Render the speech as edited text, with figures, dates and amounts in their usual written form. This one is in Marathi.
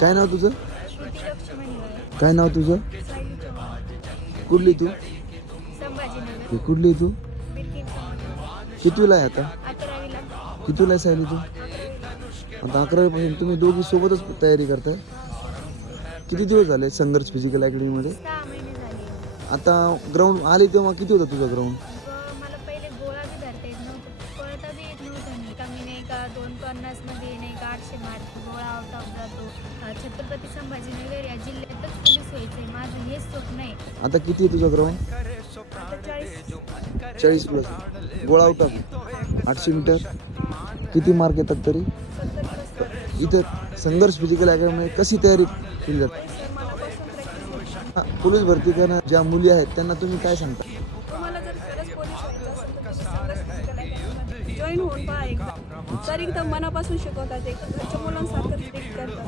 काय नाव तुझं? श्रुती लक्ष्मणी आहे. काय नाव तुझं? सायली चव्हाण. कुठली तू? संभाजीनगर. हे कुठली तू? बिरकीन संभाजी. कितवीला आहे आता? 11वीला. कितवीला आहे सायली तू? 11वीला. आता 11वीपासून तुम्ही दोघी सोबतच तयारी करताय? किती दिवस झाले संघर्ष फिजिकल अकॅडमीमध्ये? 6 महिने झाले. आता ग्राउंड आले तेव्हा किती होता तुझा ग्राउंड? मला पहिले गोळा बी धरता येत नव्हतं, पळता बी येत नव्हतं. मी कमी नाही का 250 मध्ये नाही का 800 मार्क गोळा आउट ऑफ जातो. छत्रपती संभाजीनगर या जिल्ह्यातच पोलीस व्हायचंय माझं हेच स्वप्न आहे. आता किती आहे तुझा ग्राउंड? आता 40 40 प्लस. गोळा आउट ऑफ 800 मीटर. किती मार्क येतात तरी? 70+. इथं संघर्ष फिजिकल अकॅडमी कशी तयारी केली जाते? मनापासून प्रॅक्टिस होती. पोलीस भरती करणं ज्या मुली आहेत त्यांना तुम्ही काय सांगता? तुम्हाला जर खरंच पोलीस व्हायचं असेल तर तुम्ही संघर्ष फिजिकल अकॅडमीमध्ये जॉईन होऊन पहा एकदा. तर एकदम मनापासून शिकवतात, एक घरच्या मुलांसारखं ट्रीट करतात.